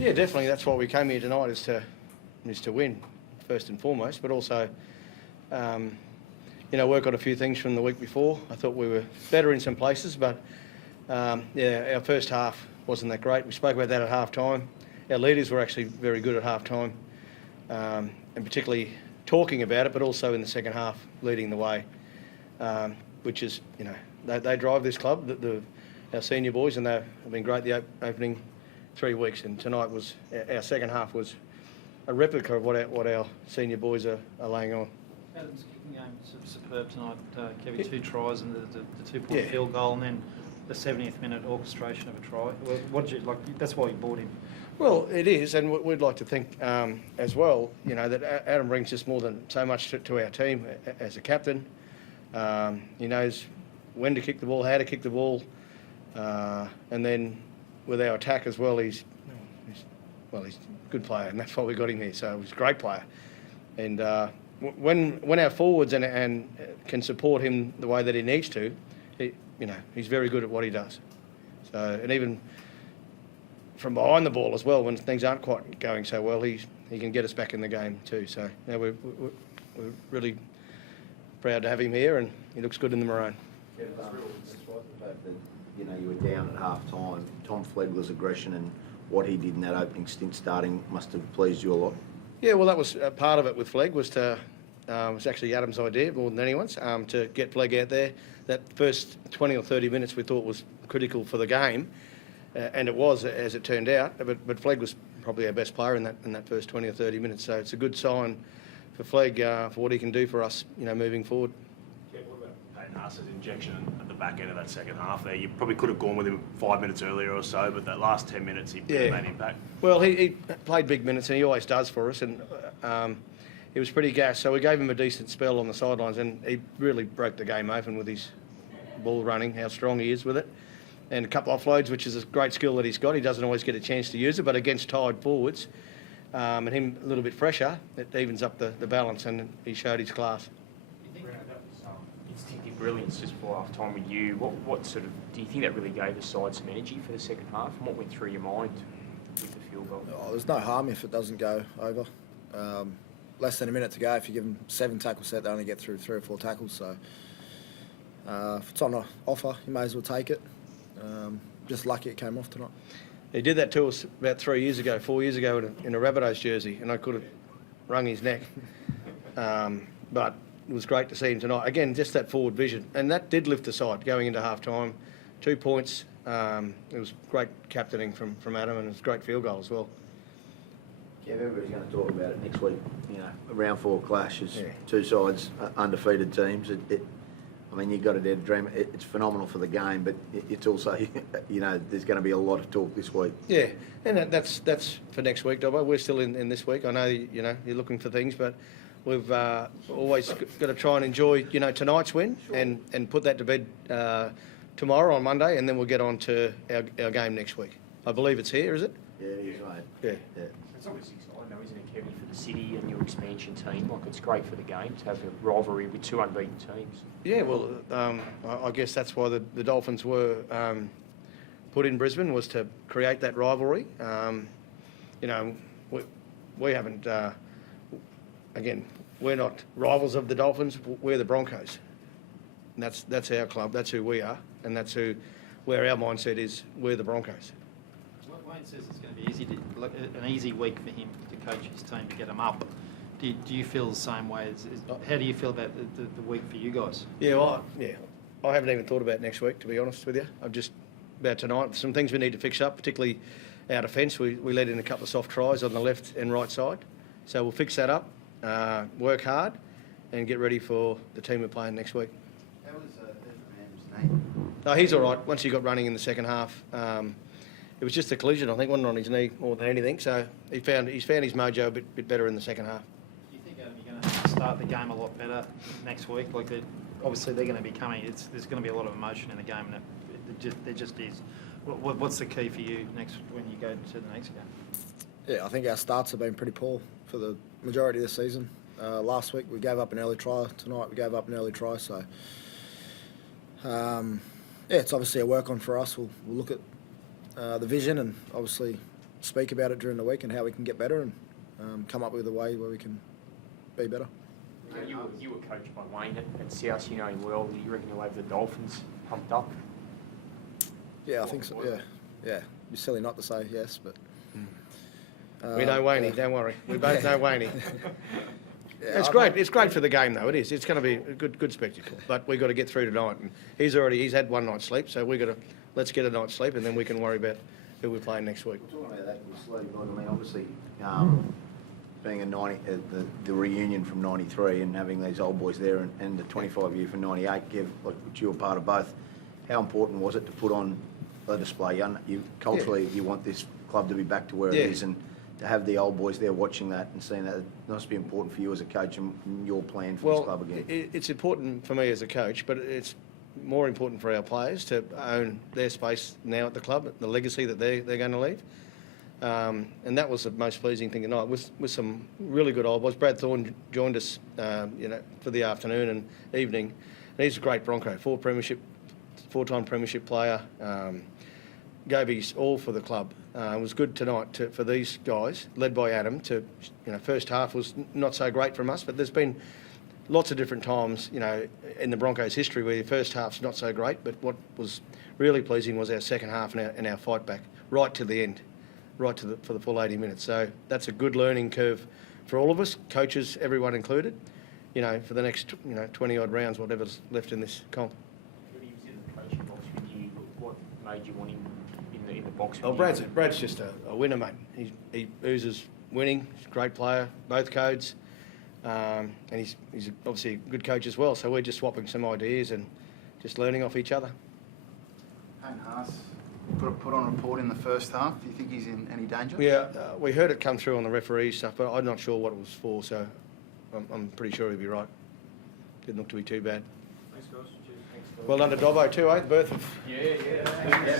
Yeah, definitely. That's why we came here tonight, is to win first and foremost, but also, work on a few things from the week before. I thought we were better in some places, but our first half wasn't that great. We spoke about that at half time. Our leaders were actually very good at half time, and particularly talking about it, but also in the second half leading the way, which is, they drive this club, our senior boys, and they've been great the opening 3 weeks, and tonight was our second half was a replica of what our senior boys are laying on. Adam's kicking game was superb tonight, Kevin. 2 tries and the 2-point field goal, and then the 70th minute orchestration of a try. What did you like? That's why you bought him. Well, it is, and we'd like to think as well, that Adam brings just more than so much to our team as a captain. He knows when to kick the ball, how to kick the ball, and then with our attack as well, he's a good player, and that's why we got him here. So he's a great player, and when our forwards and can support him the way that he needs to, he's very good at what he does. So, and even from behind the ball as well, when things aren't quite going so well, he can get us back in the game too. So we're really proud to have him here, and he looks good in the maroon. Yeah, despite the fact that you were down at half time, Tom Flegler's aggression and what he did in that opening stint starting must have pleased you a lot. Yeah, well, that was part of it with Flegg, was actually Adam's idea more than anyone's, to get Flegg out there. That first 20 or 30 minutes we thought was critical for the game, and it was, as it turned out. But Flegg was probably our best player in that first 20 or 30 minutes. So it's a good sign for Flegg for what he can do for us, moving forward. Yeah, what about Payne Haas's injection at the back end of that second half there? You probably could have gone with him 5 minutes earlier or so, but that last 10 minutes he made an impact. Well, he played big minutes, and he always does for us, and he was pretty gassed. So we gave him a decent spell on the sidelines, and he really broke the game open with his ball running, how strong he is with it. And a couple of offloads, which is a great skill that he's got. He doesn't always get a chance to use it, but against tied forwards, and him a little bit fresher, it evens up the balance, and he showed his class. That was instinctive brilliance just before half time with you. What sort of, do you think that really gave the side some energy for the second half? And what went through your mind with the field goal? Oh, there's no harm if it doesn't go over. Less than a minute to go. If you give them 7 tackle set, they only get through 3 or 4 tackles. So if it's on offer, you may as well take it. Just lucky it came off tonight. He did that to us about 4 years ago in a Rabbitohs jersey, and I could have wrung his neck. But it was great to see him tonight. Again, just that forward vision, and that did lift the side going into half time. 2 points. It was great captaining from Adam, and it was a great field goal as well. Yeah, everybody's going to talk about it next week. A round 4 clash is 2 sides, undefeated teams. You've got a dead dream. It's phenomenal for the game, but it's also, there's going to be a lot of talk this week. Yeah, and that's for next week, Dobbo. We're still in this week. I know, you're looking for things, but we've always got to try and enjoy, tonight's win and put that to bed tomorrow on Monday, and then we'll get on to our game next week. I believe it's here, is it? Yeah, it is, mate. Yeah. It's obviously exciting though, isn't it, Kevin, for the city and your expansion team? Like, it's great for the game to have a rivalry with 2 unbeaten teams. Yeah, well, I guess that's why the Dolphins were put in Brisbane, was to create that rivalry. We haven't, again, we're not rivals of the Dolphins, we're the Broncos. And that's our club, that's who we are, and that's where our mindset is, we're the Broncos. Wayne says it's going to be an easy week for him to coach his team to get them up. Do you feel the same way? How do you feel about the week for you guys? I haven't even thought about next week, to be honest with you. I'm just about tonight. Some things we need to fix up, particularly our defence. We let in a couple of soft tries on the left and right side. So we'll fix that up, work hard, and get ready for the team we're playing next week. How was Ram's name? No, he's all right. Once he got running in the second half, it was just a collision, I think, wasn't on his knee more than anything. So he's found his mojo a bit better in the second half. Do you think you're going to start the game a lot better next week? Like, obviously they're going to be coming. There's going to be a lot of emotion in the game, and there just is. What's the key for you when you go to the next game? Yeah, I think our starts have been pretty poor for the majority of the season. Last week we gave up an early try. Tonight we gave up an early try. So it's obviously a work on for us. We'll look at the vision and obviously speak about it during the week and how we can get better and come up with a way where we can be better. You were coached by Wayne at South, you know him well. You reckon you'll have the Dolphins pumped up? Yeah, I think so. Yeah, yeah. It'd be silly not to say yes, but We know Wayne, yeah. don't worry. We both know Wayne. Yeah, It's great. It's great for the game, though. It is. It's going to be a good spectacle. But we've got to get through tonight. And he's had one night's sleep, so let's get a night's sleep, and then we can worry about who we're playing next week. Talking about that, I mean, obviously, being the reunion from '93 and having these old boys there, and the 25 year for '98, which you were part of both. How important was it to put on a display? Culturally, you want this club to be back to where it is, and to have the old boys there watching that and seeing that, it must be important for you as a coach and your plan for this club again. It's important for me as a coach, but it's more important for our players to own their space now at the club, the legacy that they're going to leave. And that was the most pleasing thing tonight, with some really good old boys. Brad Thorne joined us, for the afternoon and evening. And he's a great Bronco, four-time premiership player. Gave his all for the club. It was good tonight for these guys, led by Adam. First half was not so great from us, but there's been lots of different times, in the Broncos' history where the first half's not so great. But what was really pleasing was our second half and our fight back right to the end, for the full 80 minutes. So that's a good learning curve for all of us, coaches, everyone included. For the next 20 odd rounds, whatever's left in this comp. When he was in the coaching box with you, what made you want him in the box with Oh, you? Brad's just a winner, mate. He oozes winning. He's a great player, both codes, and he's obviously a good coach as well. So we're just swapping some ideas and just learning off each other. Payne Haas put on a report in the first half. Do you think he's in any danger? Yeah, we heard it come through on the referee stuff, but I'm not sure what it was for. So I'm pretty sure he'll be right. Didn't look to be too bad. Thanks, guys. Cheers. Thanks, Well done to Dobbo too, eh? The birth of Yeah.